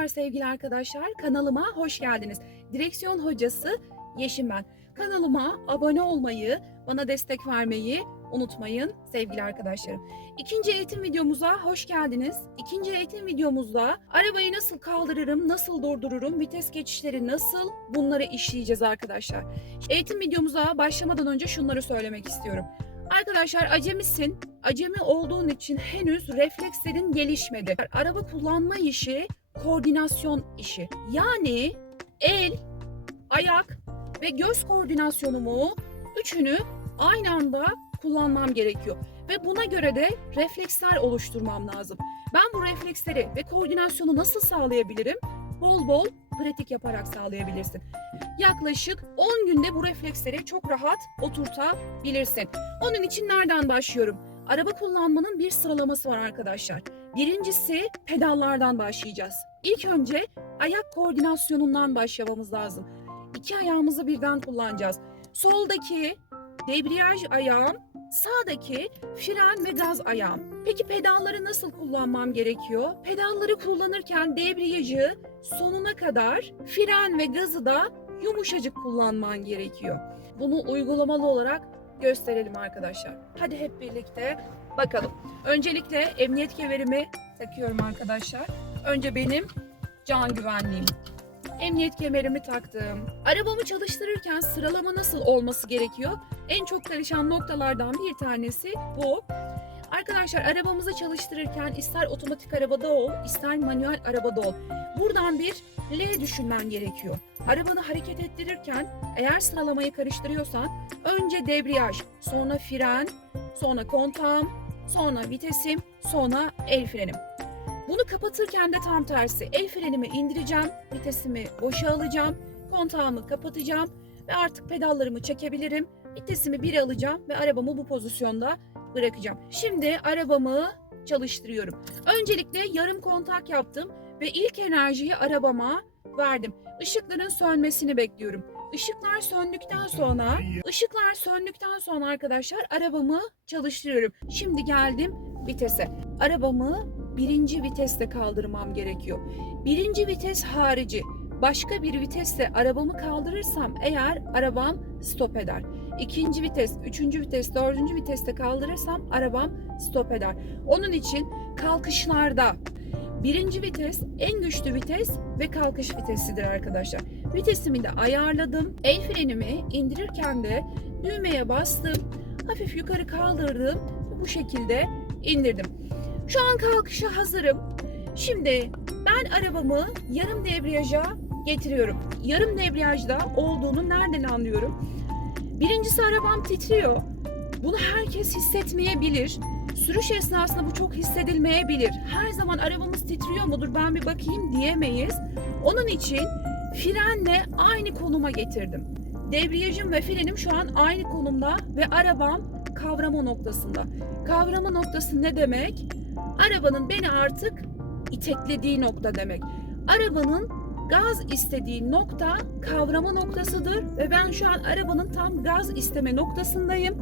Merhabalar sevgili arkadaşlar. Kanalıma hoş geldiniz. Direksiyon hocası Yeşim ben. Kanalıma abone olmayı, bana destek vermeyi unutmayın sevgili arkadaşlarım. İkinci eğitim videomuza hoş geldiniz. İkinci eğitim videomuzda arabayı nasıl kaldırırım, nasıl durdururum, vites geçişleri nasıl bunları işleyeceğiz arkadaşlar. Eğitim videomuza başlamadan önce şunları söylemek istiyorum. Arkadaşlar acemisin. Acemi olduğun için henüz reflekslerin gelişmedi. Araba kullanma işi koordinasyon işi. Yani el, ayak ve göz koordinasyonumu üçünü aynı anda kullanmam gerekiyor. Ve buna göre de refleksler oluşturmam lazım. Ben bu refleksleri ve koordinasyonu nasıl sağlayabilirim? Bol bol pratik yaparak sağlayabilirsin. Yaklaşık 10 günde bu refleksleri çok rahat oturtabilirsin. Onun için nereden başlıyorum? Araba kullanmanın bir sıralaması var arkadaşlar. Birincisi pedallardan başlayacağız. İlk önce ayak koordinasyonundan başlamamız lazım. İki ayağımızı birden kullanacağız. Soldaki debriyaj ayağım, sağdaki fren ve gaz ayağım. Peki pedalları nasıl kullanmam gerekiyor? Pedalları kullanırken debriyajı sonuna kadar, fren ve gazı da yumuşacık kullanman gerekiyor. Bunu uygulamalı olarak gösterelim arkadaşlar. Hadi hep birlikte bakalım. Öncelikle emniyet kemerimi takıyorum arkadaşlar. Önce benim can güvenliğim. Emniyet kemerimi taktım. Arabamı çalıştırırken sıralama nasıl olması gerekiyor? En çok karışan noktalardan bir tanesi bu. Arkadaşlar arabamızı çalıştırırken ister otomatik arabada ol, ister manuel arabada ol. Buradan bir L düşünmen gerekiyor. Arabanı hareket ettirirken eğer sıralamayı karıştırıyorsan önce debriyaj, sonra fren, sonra kontağım, sonra vitesim, sonra el frenim. Bunu kapatırken de tam tersi. El frenimi indireceğim, vitesimi boşa alacağım, kontağımı kapatacağım ve artık pedallarımı çekebilirim. Vitesimi bir alacağım ve arabamı bu pozisyonda bırakacağım. Şimdi arabamı çalıştırıyorum. Öncelikle yarım kontak yaptım ve ilk enerjiyi arabama verdim. Işıkların sönmesini bekliyorum. Işıklar söndükten sonra, ışıklar söndükten sonra arkadaşlar arabamı çalıştırıyorum. Şimdi geldim vitese. Arabamı birinci viteste kaldırmam gerekiyor. Birinci vites harici başka bir viteste arabamı kaldırırsam eğer arabam stop eder. İkinci vites, üçüncü vites, dördüncü viteste kaldırırsam arabam stop eder. Onun için kalkışlarda birinci vites en güçlü vites ve kalkış vitesidir arkadaşlar. Vitesimi de ayarladım. El frenimi indirirken de düğmeye bastım. Hafif yukarı kaldırdım. Bu şekilde indirdim. Şu an kalkışa hazırım. Şimdi ben arabamı yarım debriyaja getiriyorum. Yarım debriyajda olduğunu nereden anlıyorum? Birincisi arabam titriyor. Bunu herkes hissetmeyebilir. Sürüş esnasında bu çok hissedilmeyebilir. Her zaman arabamız titriyor mudur ben bir bakayım diyemeyiz. Onun için frenle aynı konuma getirdim. Debriyajım ve frenim şu an aynı konumda ve arabam kavrama noktasında. Kavrama noktası ne demek? Arabanın beni artık iteklediği nokta demek. Arabanın gaz istediği nokta kavrama noktasıdır ve ben şu an arabanın tam gaz isteme noktasındayım.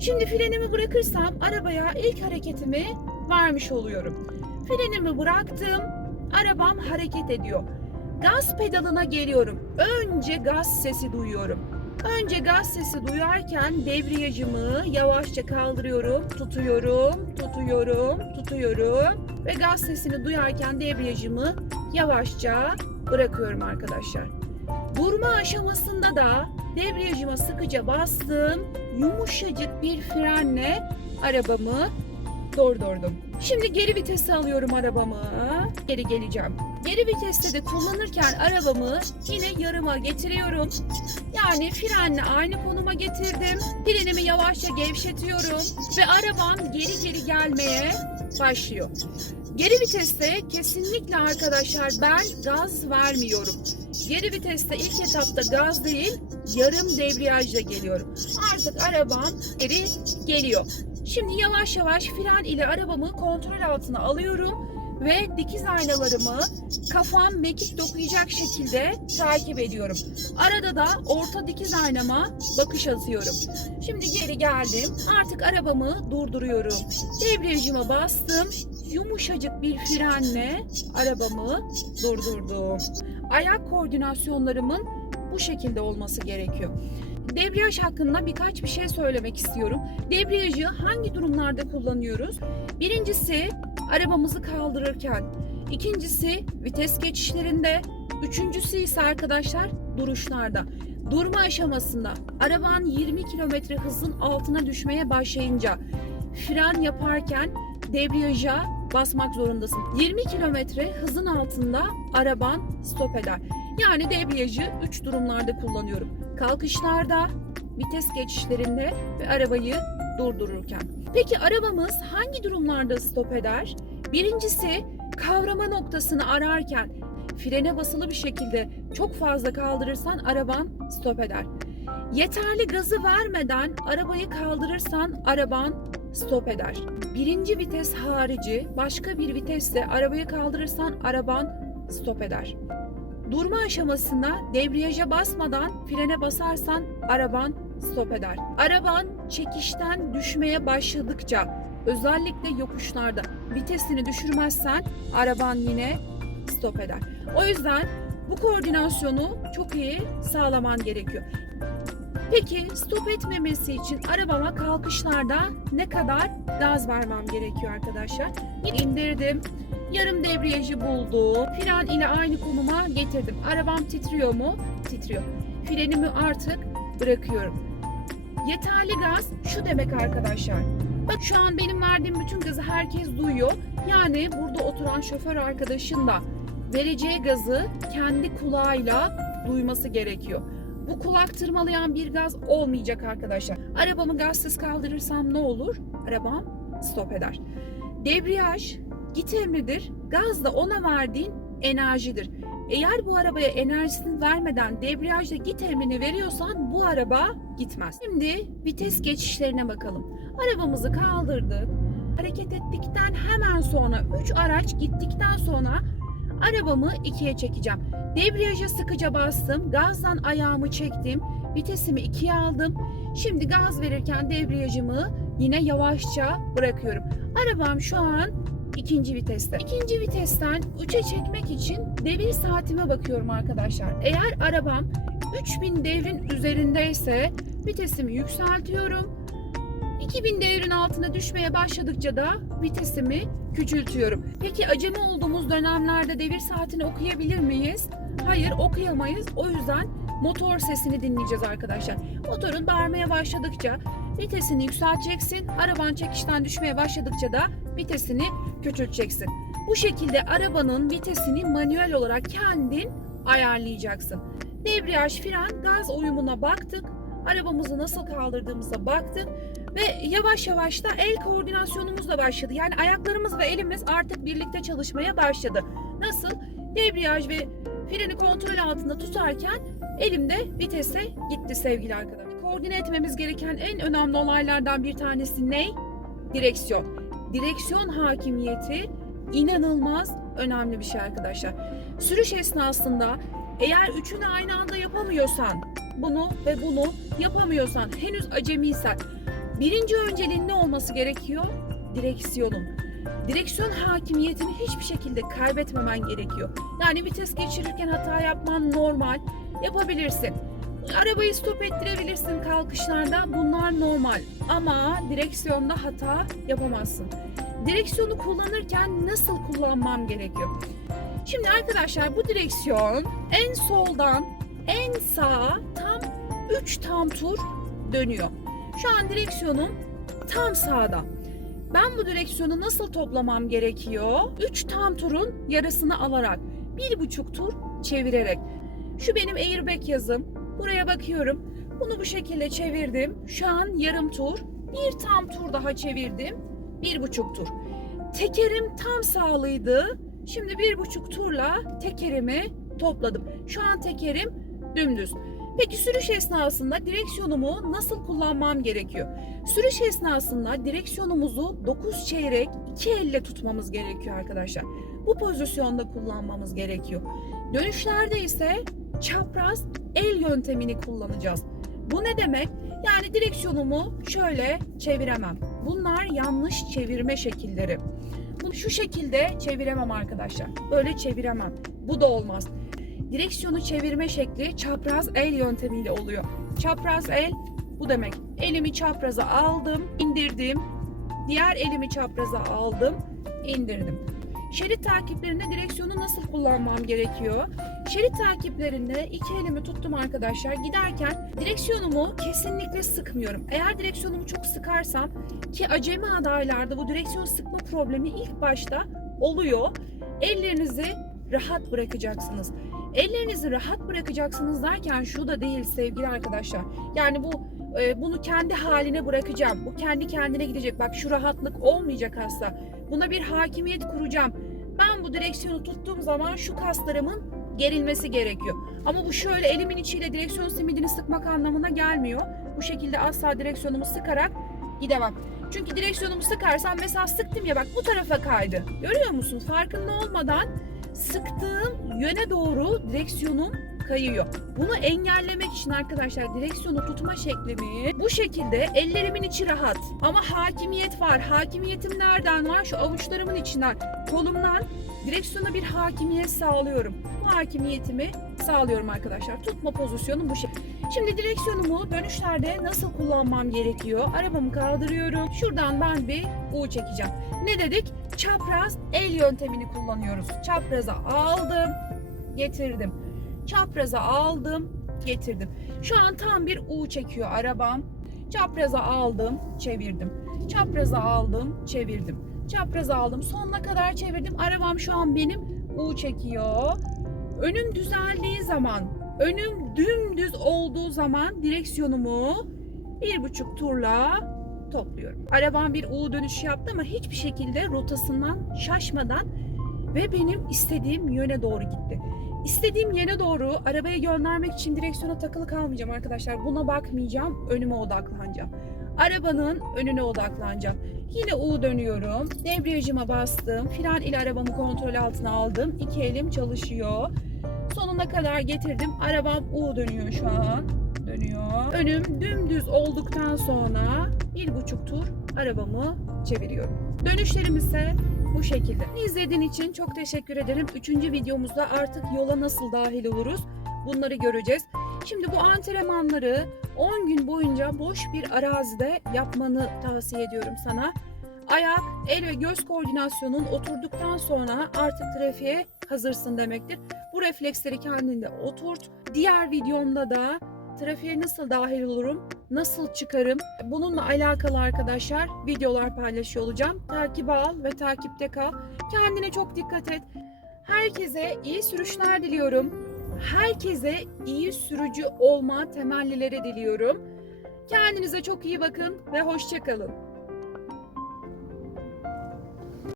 Şimdi frenimi bırakırsam arabaya ilk hareketimi vermiş oluyorum. Frenimi bıraktım, arabam hareket ediyor. Gaz pedalına geliyorum. Önce gaz sesi duyuyorum. Önce gaz sesi duyarken debriyajımı yavaşça kaldırıyorum, tutuyorum, tutuyorum, tutuyorum ve gaz sesini duyarken debriyajımı yavaşça bırakıyorum arkadaşlar. Durma aşamasında da debriyajıma sıkıca bastım. Yumuşacık bir frenle arabamı durdurdum. Şimdi geri vitese alıyorum arabamı. Geri geleceğim. Geri viteste de kullanırken arabamı yine yarıma getiriyorum. Yani frenle aynı konuma getirdim. Frenimi yavaşça gevşetiyorum ve arabam geri geri gelmeye başlıyor. Geri viteste kesinlikle arkadaşlar ben gaz vermiyorum. Geri viteste ilk etapta gaz değil yarım debriyajla geliyorum. Artık arabam geri geliyor. Şimdi yavaş yavaş fren ile arabamı kontrol altına alıyorum ve dikiz aynalarımı kafam mekik dokuyacak şekilde takip ediyorum. Arada da orta dikiz aynama bakış atıyorum. Şimdi geri geldim. Artık arabamı durduruyorum. Debriyajıma bastım. Yumuşacık bir frenle arabamı durdurdum. Ayak koordinasyonlarımın bu şekilde olması gerekiyor. Debriyaj hakkında birkaç bir şey söylemek istiyorum. Debriyajı hangi durumlarda kullanıyoruz? Birincisi arabamızı kaldırırken, ikincisi vites geçişlerinde, üçüncüsü ise arkadaşlar duruşlarda. Durma aşamasında araban 20 kilometre hızın altına düşmeye başlayınca fren yaparken debriyaja basmak zorundasın. 20 kilometre hızın altında araban stop eder. Yani debriyajı 3 durumlarda kullanıyorum. Kalkışlarda, vites geçişlerinde ve arabayı durdururken. Peki arabamız hangi durumlarda stop eder? Birincisi kavrama noktasını ararken frene basılı bir şekilde çok fazla kaldırırsan araban stop eder. Yeterli gazı vermeden arabayı kaldırırsan araban stop eder. Birinci vites harici başka bir vitesle arabayı kaldırırsan araban stop eder. Durma aşamasında debriyaja basmadan frene basarsan araban stop eder. Araban çekişten düşmeye başladıkça özellikle yokuşlarda vitesini düşürmezsen araban yine stop eder. O yüzden bu koordinasyonu çok iyi sağlaman gerekiyor. Peki stop etmemesi için arabama kalkışlarda ne kadar gaz vermem gerekiyor arkadaşlar? İndirdim. Yarım debriyajı buldum. Fren ile aynı konuma getirdim. Arabam titriyor mu? Titriyor. Frenimi artık bırakıyorum. Yeterli gaz şu demek arkadaşlar. Bak şu an benim verdiğim bütün gazı herkes duyuyor. Yani burada oturan şoför arkadaşın da vereceği gazı kendi kulağıyla duyması gerekiyor. Bu kulak tırmalayan bir gaz olmayacak arkadaşlar. Arabamı gazsız kaldırırsam ne olur? Arabam stop eder. Debriyaj git emridir. Gaz da ona verdiğin enerjidir. Eğer bu arabaya enerjisini vermeden debriyajda git emrini veriyorsan bu araba gitmez. Şimdi vites geçişlerine bakalım. Arabamızı kaldırdık. Hareket ettikten hemen sonra 3 araç gittikten sonra arabamı ikiye çekeceğim. Debriyaja sıkıca bastım. Gazdan ayağımı çektim. Vitesimi ikiye aldım. Şimdi gaz verirken debriyajımı yine yavaşça bırakıyorum. Arabam şu an ikinci viteste. İkinci vitesten 3'e çekmek için devir saatime bakıyorum arkadaşlar. Eğer arabam 3000 devrin üzerindeyse vitesimi yükseltiyorum. 2000 devrin altına düşmeye başladıkça da vitesimi küçültüyorum. Peki acemi olduğumuz dönemlerde devir saatini okuyabilir miyiz? Hayır okuyamayız. O yüzden motor sesini dinleyeceğiz arkadaşlar. Motorun bağırmaya başladıkça vitesini yükselteceksin. Araban çekişten düşmeye başladıkça da vitesini küçülteceksin. Bu şekilde arabanın vitesini manuel olarak kendin ayarlayacaksın. Debriyaj, fren, gaz uyumuna baktık. Arabamızı nasıl kaldırdığımıza baktık ve yavaş yavaş da el koordinasyonumuz da başladı. Yani ayaklarımız ve elimiz artık birlikte çalışmaya başladı. Nasıl? Debriyaj ve freni kontrol altında tutarken elimde vitese gitti sevgili arkadaşlar. Koordine etmemiz gereken en önemli olaylardan bir tanesi ne? Direksiyon. Direksiyon hakimiyeti inanılmaz önemli bir şey arkadaşlar. Sürüş esnasında eğer üçünü aynı anda yapamıyorsan, bunu ve bunu yapamıyorsan, henüz acemiysen, birinci önceliğin ne olması gerekiyor? Direksiyonun. Direksiyon hakimiyetini hiçbir şekilde kaybetmemen gerekiyor. Yani vites geçirirken hata yapman normal, yapabilirsin. Arabayı stop ettirebilirsin kalkışlarda, bunlar normal. Ama direksiyonda hata yapamazsın. Direksiyonu kullanırken nasıl kullanmam gerekiyor? Şimdi arkadaşlar bu direksiyon en soldan en sağa tam 3 tam tur dönüyor. Şu an direksiyonum tam sağda. Ben bu direksiyonu nasıl toplamam gerekiyor? 3 tam turun yarısını alarak, bir buçuk tur çevirerek. Şu benim airbag yazım. Buraya bakıyorum. Bunu bu şekilde çevirdim. Şu an yarım tur. Bir tam tur daha çevirdim. Bir buçuk tur. Tekerim tam sağlıydı. Şimdi bir buçuk turla tekerimi topladım. Şu an tekerim dümdüz. Peki sürüş esnasında direksiyonumu nasıl kullanmam gerekiyor? Sürüş esnasında direksiyonumuzu 9 çeyrek iki elle tutmamız gerekiyor arkadaşlar. Bu pozisyonda kullanmamız gerekiyor. Dönüşlerde ise çapraz el yöntemini kullanacağız. Bu ne demek? Yani direksiyonumu şöyle çeviremem. Bunlar yanlış çevirme şekilleri. Bunu şu şekilde çeviremem arkadaşlar. Böyle çeviremem. Bu da olmaz. Direksiyonu çevirme şekli çapraz el yöntemiyle oluyor. Çapraz el bu demek. Elimi çapraza aldım, indirdim. Diğer elimi çapraza aldım, indirdim. Şerit takiplerinde direksiyonu nasıl kullanmam gerekiyor? Şerit takiplerinde iki elimi tuttum arkadaşlar. Giderken direksiyonumu kesinlikle sıkmıyorum. Eğer direksiyonumu çok sıkarsam ki acemi adaylarda bu direksiyon sıkma problemi ilk başta oluyor. Ellerinizi rahat bırakacaksınız. Ellerinizi rahat bırakacaksınız derken şu da değil sevgili arkadaşlar. Yani bu e, bunu kendi haline bırakacağım. Bu kendi kendine gidecek. Bak şu rahatlık olmayacak asla. Buna bir hakimiyet kuracağım. Ben bu direksiyonu tuttuğum zaman şu kaslarımın gerilmesi gerekiyor. Ama bu şöyle elimin içiyle direksiyon simidini sıkmak anlamına gelmiyor. Bu şekilde asla direksiyonumu sıkarak gidemem. Çünkü direksiyonumu sıkarsam mesela sıktım ya bak bu tarafa kaydı. Görüyor musun? Farkında olmadan sıktığım yöne doğru direksiyonum kayıyor. Bunu engellemek için arkadaşlar direksiyonu tutma şeklimi bu şekilde ellerimin içi rahat. Ama hakimiyet var. Hakimiyetim nereden var? Şu avuçlarımın içinden, kolumdan direksiyona bir hakimiyet sağlıyorum. Bu hakimiyetimi sağlıyorum arkadaşlar. Tutma pozisyonu bu şey. Şimdi direksiyonumu dönüşlerde nasıl kullanmam gerekiyor? Arabamı kaldırıyorum. Şuradan ben bir U çekeceğim. Ne dedik? Çapraz el yöntemini kullanıyoruz. Çapraza aldım, getirdim. Çapraza aldım, getirdim. Şu an tam bir U çekiyor arabam. Çapraza aldım, çevirdim. Çapraza aldım, çevirdim. Çapraza aldım, sonuna kadar çevirdim. Arabam şu an benim U çekiyor. Önüm düzeldiği zaman, önüm dümdüz olduğu zaman direksiyonumu bir buçuk turla topluyorum. Arabam bir U dönüşü yaptı ama hiçbir şekilde rotasından şaşmadan ve benim istediğim yöne doğru gitti. İstediğim yöne doğru arabayı göndermek için direksiyona takılı kalmayacağım arkadaşlar. Buna bakmayacağım, önüme odaklanacağım. Arabanın önüne odaklanacağım. Yine U dönüyorum. Debriyajıma bastım. Fren ile arabamı kontrol altına aldım. İki elim çalışıyor. Sonuna kadar getirdim. Arabam U dönüyor şu an. Dönüyor. Önüm dümdüz olduktan sonra bir buçuk tur arabamı çeviriyorum. Dönüşlerim ise bu şekilde. İzlediğin için çok teşekkür ederim. Üçüncü videomuzda artık yola nasıl dahil oluruz bunları göreceğiz. Şimdi bu antrenmanları 10 gün boyunca boş bir arazide yapmanı tavsiye ediyorum sana. Ayak, el ve göz koordinasyonun oturduktan sonra artık trafiğe hazırsın demektir. Bu refleksleri kendinde oturt. Diğer videomda da trafiğe nasıl dahil olurum, nasıl çıkarım bununla alakalı arkadaşlar videolar paylaşıyor olacağım. Takibe al ve takipte kal. Kendine çok dikkat et. Herkese iyi sürüşler diliyorum. Herkese iyi sürücü olma temellileri diliyorum. Kendinize çok iyi bakın ve hoşçakalın.